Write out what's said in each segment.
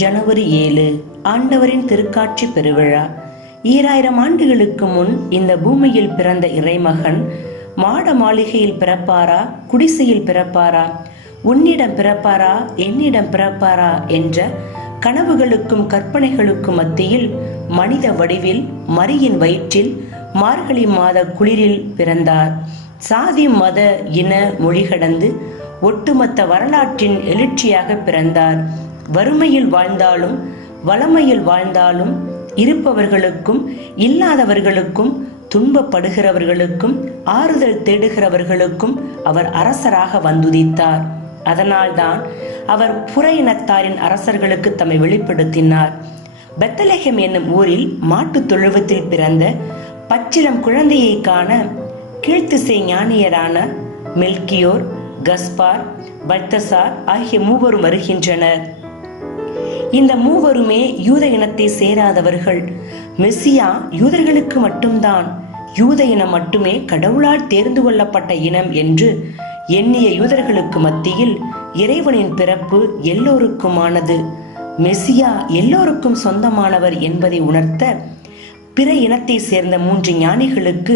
ஜனவரி 7 ஆண்டவரின் திருக்காட்சி பெருவிழா. 2000 ஆண்டுகளுக்கு முன் இந்த பூமியில் பிறந்த இறைமகன் மாட மாளிகையில் பிறப்பாரா, குடிசையில் பிறப்பாரா, உன்னிடம் பிறப்பாரா, என்னிடம் பிறப்பாரா என்ற கனவுகளுக்கும் கற்பனைகளுக்கும் மத்தியில் மனித வடிவில் மரியின் வயிற்றில் மார்கழி மாத குளிரில் பிறந்தார். சாதி, மத, இன, மொழி கடந்து ஒட்டுமொத்த வரலாற்றின் எழுச்சியாக பிறந்தார். வறுமையில் வாழ்ந்தாலும் வளமையில் வாழ்ந்தாலும் இருப்பவர்களுக்கும் இல்லாதவர்களுக்கும் துன்பப்படுகிறவர்களுக்கும் ஆறுதல் தேடுகிறவர்களுக்கும் அவர் அரசராக வந்துதித்தார். அதனால்தான் அவர் புற இனத்தாரின் அரசர்களுக்கு தம்மை வெளிப்படுத்தினார். பெத்லகேம் என்னும் ஊரில் மாட்டு தொழுவத்தில் பிறந்த பச்சிளம் குழந்தையை காண கீழ்த்திசை ஞானியரான மெல்கியோர், கஸ்பார், பல்தசார் ஆகிய மூவரும் வருகின்றனர். இந்த மூவருமே யூத இனத்தை சேராதவர்கள். மெசியா யூதர்களுக்கு மட்டும்தான், யூத இனம் மட்டுமே கடவுளால் தேர்ந்து கொள்ளப்பட்ட இனம் என்று எண்ணிய யூதர்களுக்கு மத்தியில் இறைவனின் பிறப்பு எல்லோருக்குமானது, மெசியா எல்லோருக்கும் சொந்தமானவர் என்பதை உணர்த்த பிற இனத்தை சேர்ந்த 3 ஞானிகளுக்கு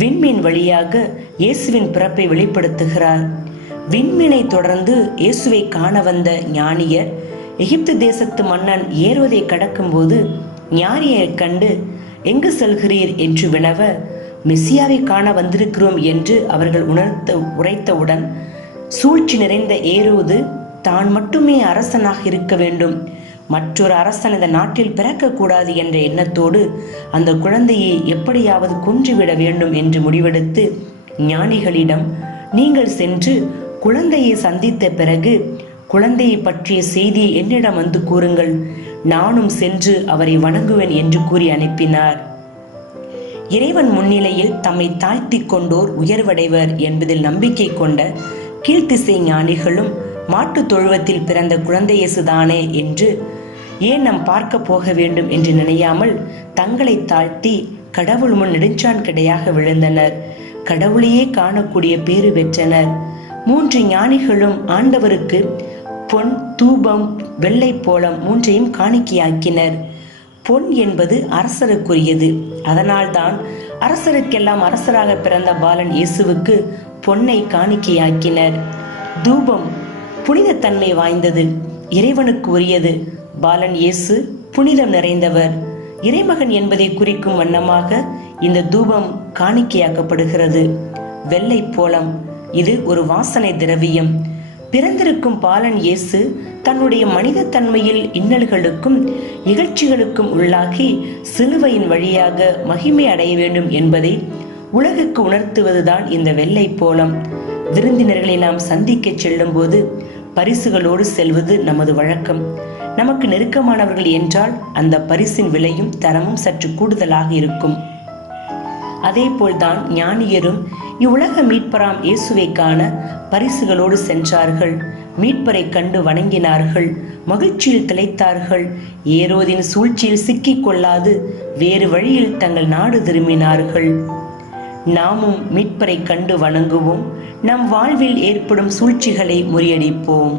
விண்மீன் வழியாக இயேசுவின் பிறப்பை வெளிப்படுத்துகிறார். விண்மீனை தொடர்ந்து இயேசுவை காண வந்த ஞானியர் எகிப்து தேசத்து மன்னன் ஏரோதை கடக்கும்போது ஞானியை கண்டு எங்கு செல்கிறீர் என்று வினவ, மெசியாவை காண வந்திருக்கிறோம் என்று அவர்கள் உரைத்தவுடன் சூழ்ச்சி நிறைந்த ஏரோது தான் மட்டுமே அரசனாக இருக்க வேண்டும், மற்றொரு அரசன் இந்த நாட்டில் பிறக்கக்கூடாது என்ற எண்ணத்தோடு அந்த குழந்தையை எப்படியாவது கொன்றுவிட வேண்டும் என்று முடிவெடுத்து ஞானிகளிடம், நீங்கள் சென்று குழந்தையை சந்தித்த பிறகு குழந்தையை பற்றிய செய்தியை என்னிடம் வந்து கூறுங்கள், நானும் சென்று அவரை வணங்குவேன் என்று கூறி அனுப்பினார். இறைவன் முன்னிலையில் தம்மை தாழ்த்தி கொண்டோர் உயர்வடைவர் என்பதில் நம்பிக்கை கொண்ட கீழ்த்திசை ஞானிகளும் மாட்டு தொழுவத்தில் பிறந்த குழந்தை இயேசுதானே என்று ஏன் நாம் பார்க்க போக வேண்டும் என்று நினையாமல் தங்களை தாழ்த்தி கடவுள் முன் நெடுஞ்சான் கிடையாக விழுந்தனர். கடவுளையே காணக்கூடிய பேறு பெற்றனர். 3 ஞானிகளும் ஆண்டவருக்கு பொன், தூபம், வெள்ளை போலம் 3ஐயும் காணிக்கையாக்கினர். பொன் என்பது அரசருக்குரியது. அதனால்தான் அரசருக்கெல்லாம் அரசராக பிறந்த பாலன் இயேசுவுக்கு பொன்னை காணிக்கையாக்கினர். தூபம் புனித தன்மை வாய்ந்தது, இறைவனுக்கு உரியது. பாலன் இயேசு புனிதம் நிறைந்தவர். இறைமகன் என்பதை குறிக்கும் வண்ணமாக இந்த தூபம் காணிக்கையாக்கப்படுகிறது. வெள்ளை போலம், இது ஒரு வாசனை திரவியம். பிறந்திருக்கும் பாலன் இயேசு தன்னுடைய மனித தன்மையில் இன்னல்களுக்கும் இகழ்ச்சிகளுக்கும் உள்ளாகி சிலுவையின் வழியாக மகிமை அடைய வேண்டும் என்பதை உலகுக்கு உணர்த்துவதுதான் இந்த வெள்ளை போலம். விருந்தினர்களை நாம் சந்திக்க செல்லும் போது பரிசுகளோடு செல்வது நமது வழக்கம். நமக்கு நெருக்கமானவர்கள் என்றால் அந்த பரிசின் விலையும் தரமும் சற்று கூடுதலாக இருக்கும். அதே போல்தான் ஞானியரும் இவ்வுலக மீட்பராம் இயேசுவை காண பரிசுகளோடு சென்றார்கள். மீட்பரை கண்டு வணங்கினார்கள், மகிழ்ச்சியில் திளைத்தார்கள். ஏரோதின் சூழ்ச்சியில் சிக்கிக் கொள்ளாது வேறு வழியில் தங்கள் நாடு திரும்பினார்கள். நாமும் மீட்பரை கண்டு வணங்குவோம், நம் வாழ்வில் ஏற்படும் சூழ்ச்சிகளை முறியடிப்போம்.